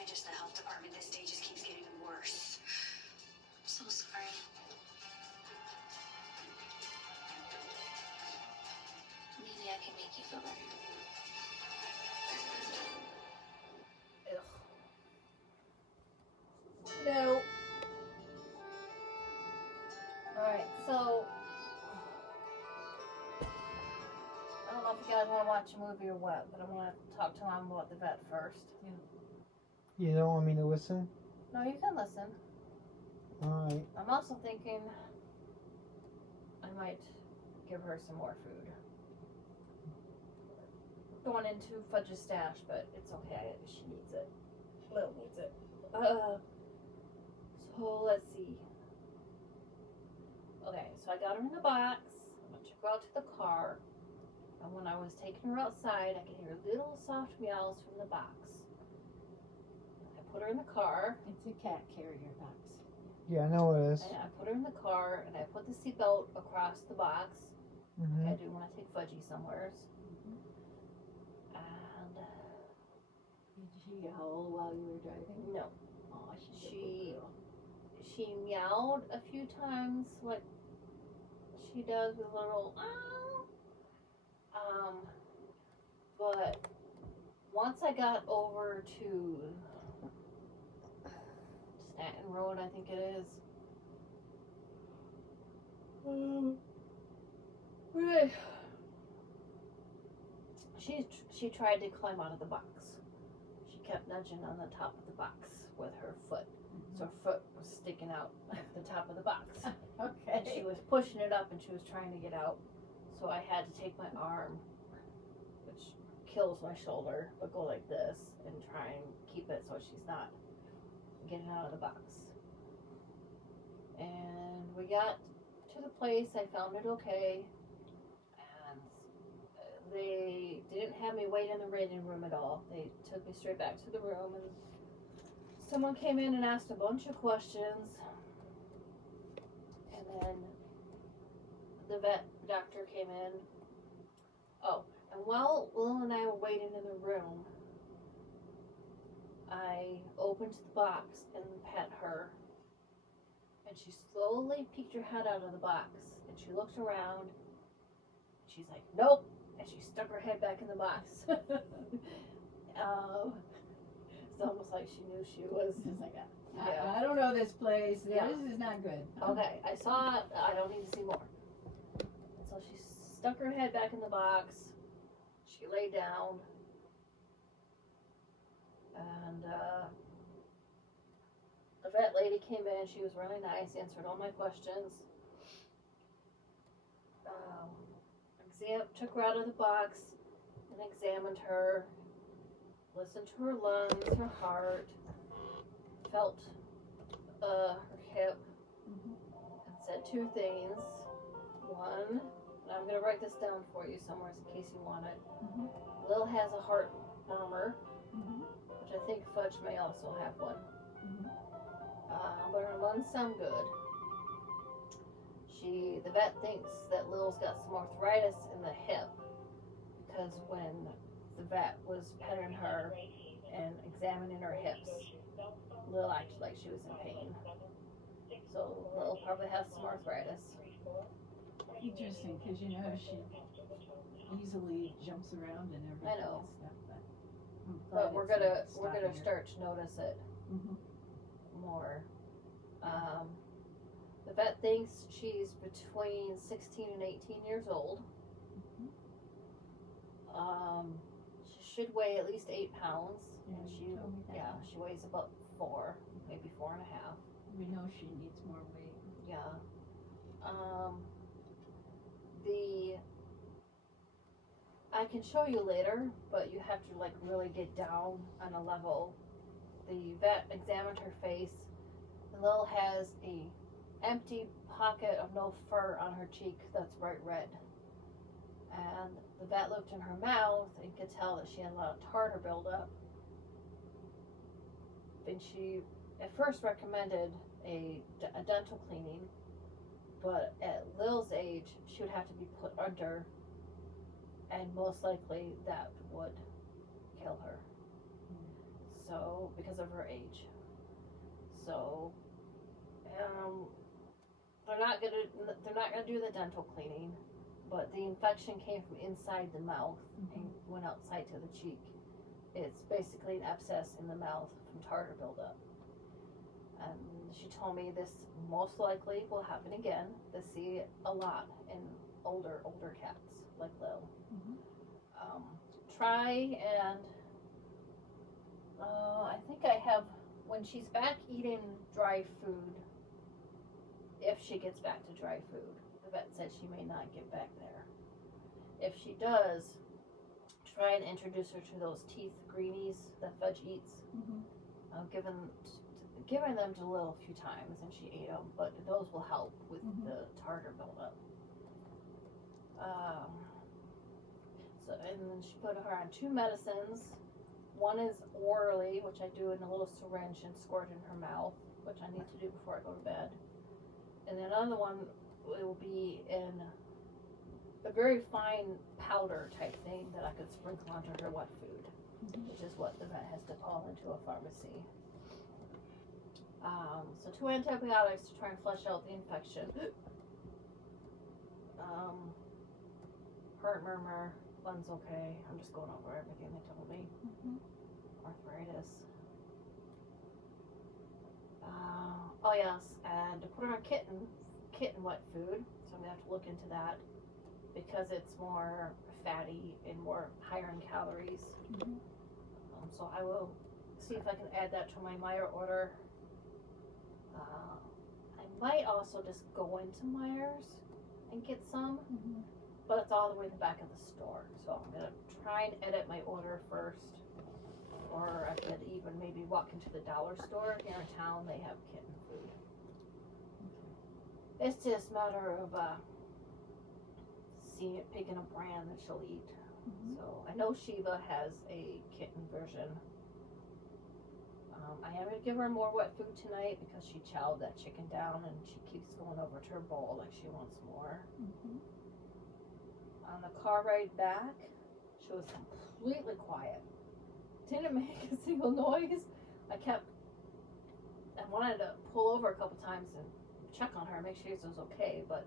even just the health department. This day just keeps getting worse. I'm so sorry. Maybe I can make you feel better. Ugh. No. Alright, so I don't know if you guys want to watch a movie or what, but I want to talk to Mom about the vet first. Yeah. You don't want me to listen? No, you can listen. Alright. I'm also thinking I might give her some more food. Going into Fudge's stash, but it's okay. She needs it. Lil needs it. So let's see. Okay, so I got her in the box. I took her out to the car. And when I was taking her outside, I could hear little soft meows from the box. I put her in the car. It's a cat carrier box. Yeah, I know what it is. And I put her in the car, and I put the seatbelt across the box. Mm-hmm. I do when I take Fudgy somewhere. And Did she howl while you were driving? no, Oh, she's a good girl. she meowed a few times, like she does with a little but once I got over to Stanton Road, I think it is. Right. She tried to climb out of the box. She kept nudging on the top of the box with her foot. So her foot was sticking out at the top of the box. And she Okay. was pushing it up and she was trying to get out. So I had to take my arm, which kills my shoulder, but go like this and try and keep it so she's not getting out of the box. And we got to the place. I found it okay. And they didn't have me wait in the waiting room at all. They took me straight back to the room, and someone came in and asked a bunch of questions. And then the vet doctor came in. Oh, and while Lil and I were waiting in the room, I opened the box and pet her. And she slowly peeked her head out of the box. And she looked around. And she's like, nope. And she stuck her head back in the box. It's almost like she knew she was. It's like, Yeah. I don't know this place. Yeah. This is not good. Okay, I saw it. I don't need to see more. And so she stuck her head back in the box. She lay down. And the vet lady came in. She was really nice, answered all my questions. Took her out of the box and examined her. Listened to her lungs, her heart. Felt her hip. Mhm. And said two things. One, and I'm gonna write this down for you somewhere in case you want it. Mhm. Lil has a heart murmur, Mhm. which I think Fudge may also have one. Mhm. But her lungs sound good. The vet thinks that Lil's got some arthritis in the hip because when the vet was petting her and examining her hips, Lil acted like she was in pain. So Lil probably has some arthritis. Interesting, because she easily jumps around and everything. I know. And stuff, I'm glad But we're it's not gonna stopping her. start to notice it Mhm. more. The vet thinks she's between 16 and 18 years old. She should weigh at least 8 pounds. Yeah, And you told me that. she weighs about 4, maybe 4.5. We know she needs more weight. Yeah. I can show you later, but you have to like really get down on a level. The vet examined her face. Lil has a empty pocket of no fur on her cheek that's bright red. And the vet looked in her mouth and could tell that she had a lot of tartar buildup. And she at first recommended a dental cleaning, but at Lil's age, she would have to be put under, and most likely that would kill her. So, because of her age. So, they're not gonna do the dental cleaning, but the infection came from inside the mouth and went outside to the cheek. It's basically an abscess in the mouth from tartar buildup. And she told me this most likely will happen again. They see it a lot in older cats like Lil. Try and I think I have, when she's back eating dry food, if she gets back to dry food, the vet said she may not get back there. If she does, try and introduce her to those teeth greenies that Fudge eats. I've given them to Lil a few times and she ate them, but those will help with the tartar buildup. So, and then she put her on 2 medicines. One is orally, which I do in a little syringe and squirt in her mouth, which I need to do before I go to bed. And then another one will be in a very fine powder type thing that I could sprinkle onto her wet food, which is what the vet has to call into a pharmacy. So 2 antibiotics to try and flush out the infection. Heart murmur, one's okay. I'm just going over everything they told me. Arthritis. Oh yes, and to put her on kitten wet food. So I'm gonna have to look into that because it's more fatty and more higher in calories. So I will see if I can add that to my Meijer order. I might also just go into Meijer's and get some, but it's all the way in the back of the store. So I'm gonna try and edit my order first, or I could even maybe walk into the dollar store here in town. They have kitten food. It's just a matter of picking a brand that she'll eat. So I know Shiva has a kitten version. I am gonna give her more wet food tonight because she chowed that chicken down and she keeps going over to her bowl like she wants more. On the car ride back, she was completely quiet. Didn't make a single noise. I wanted to pull over a couple times and check on her, make sure she was okay, but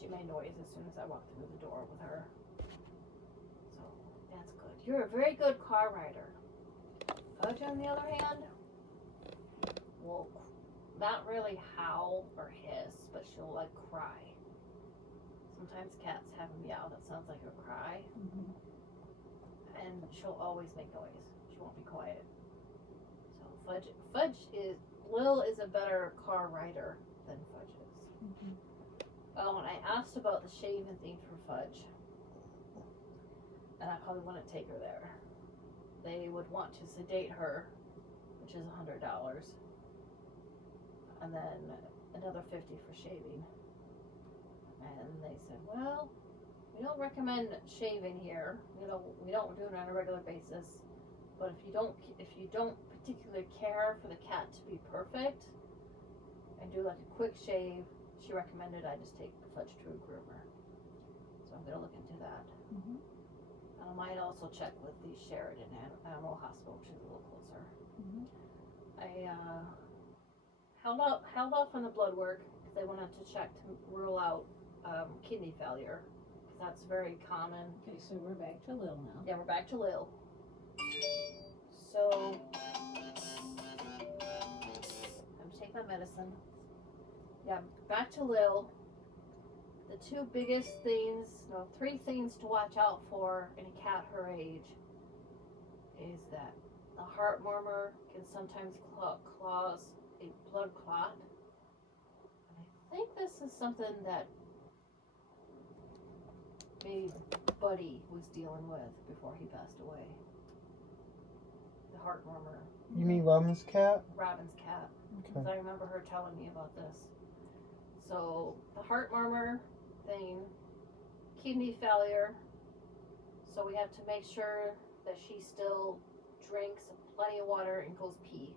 she made noise as soon as I walked through the door with her. So that's good. You're a very good car rider. Fudge, on the other hand, will not really howl or hiss, but she'll like cry. Sometimes cats have a meow that sounds like a cry, and she'll always make noise. She won't be quiet. So Lil is a better car rider than Fudge is. When I asked about the shaving thing for Fudge, and I probably wouldn't take her there. They would want to sedate her, which is $100, and then another $50 for shaving. And they said, well, we don't recommend shaving here. We don't do it on a regular basis. But if you don't particularly care for the cat to be perfect and do like a quick shave, she recommended I just take Fudge to a groomer. So I'm gonna look into that. I might also check with the Sheridan Animal Hospital, which is a little closer. I held off on the blood work because I wanted to check to rule out kidney failure, because that's very common. Okay, so we're back to Lil now. Yeah, we're back to Lil. So I'm taking my medicine. Yeah, back to Lil. The 2 biggest things, 3 things to watch out for in a cat her age is that the heart murmur can sometimes cause a blood clot. And I think this is something that maybe Buddy was dealing with before he passed away. The heart murmur. You mean Robin's cat? Robin's cat. Okay. Because I remember her telling me about this. So the heart murmur thing, kidney failure. So we have to make sure that she still drinks plenty of water and goes pee.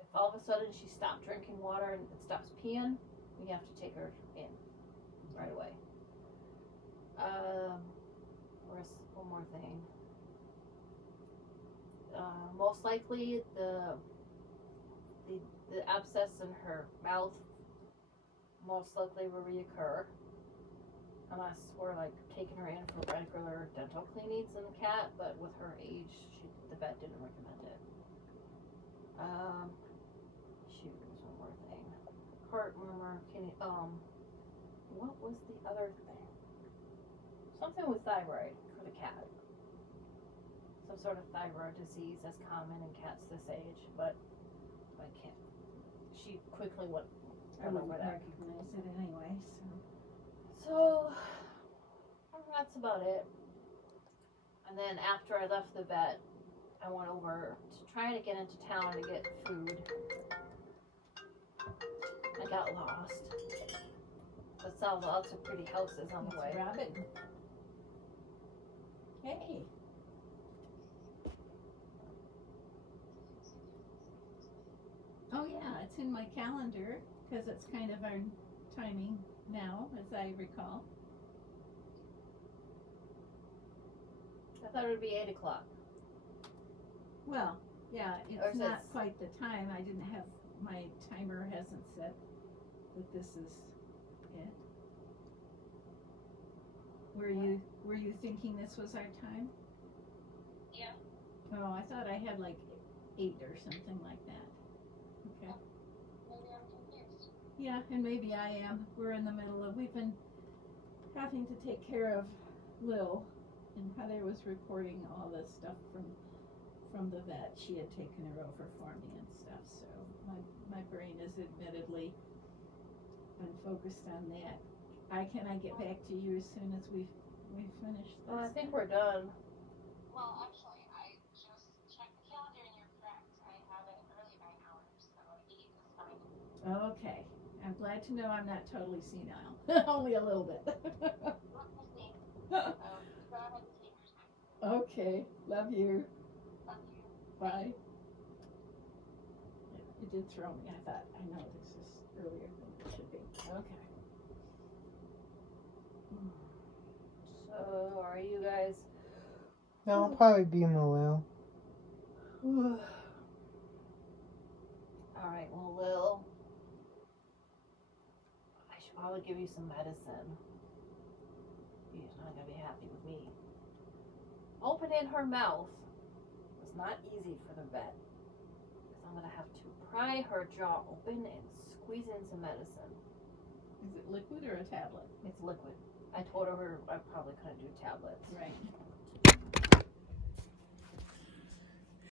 If all of a sudden she stopped drinking water and stops peeing, we have to take her in right away. Where's one more thing? most likely the abscess in her mouth most likely will reoccur unless we're like taking her in for regular dental cleanings in the cat, but with her age, the vet didn't recommend it. Shoot, there's one more thing. Heart murmur, what was the other thing? Something with thyroid for the cat. Some sort of thyroid disease that's common in cats this age, but I can't. She quickly went I over wouldn't that. recognize it anyway, so. So that's about it. And then after I left the vet, I went over to try to get into town to get food. I got lost. But saw lots of pretty houses on the way. It's Robin. Hey. Oh yeah, it's in my calendar because it's kind of our timing now, as I recall. I thought it would be 8 o'clock. Well, yeah, Or it's is not it- quite the time. I didn't have, my timer hasn't set that this is it. Were you thinking this was our time? Yeah. Oh, I thought I had like 8 or something like that. Okay. Maybe I'm confused. Yeah, and maybe I am. We're in the middle of, we've been having to take care of Lil, and Heather was reporting all this stuff from the vet. She had taken her over for me and stuff, so my brain is admittedly been focused on that. Can I get back to you as soon as we've finished this? Well, I think we're done. Well, actually, I just checked the calendar and you're correct. I have it early by an hour, so 8 is fine. Okay, I'm glad to know I'm not totally senile. Only a little bit. Not listening. Go ahead and take your time. Okay, love you. Love you. Bye. It did throw me. I thought, I know this is earlier than it should be. Okay. So, are you guys? No, I'll probably be in a while. Alright, well, Lil, I should probably give you some medicine. You're not gonna be happy with me. Opening her mouth was not easy for the vet. Because I'm gonna have to pry her jaw open and squeeze in some medicine. Is it liquid or a tablet? It's liquid. I told her I probably couldn't do tablets. Right.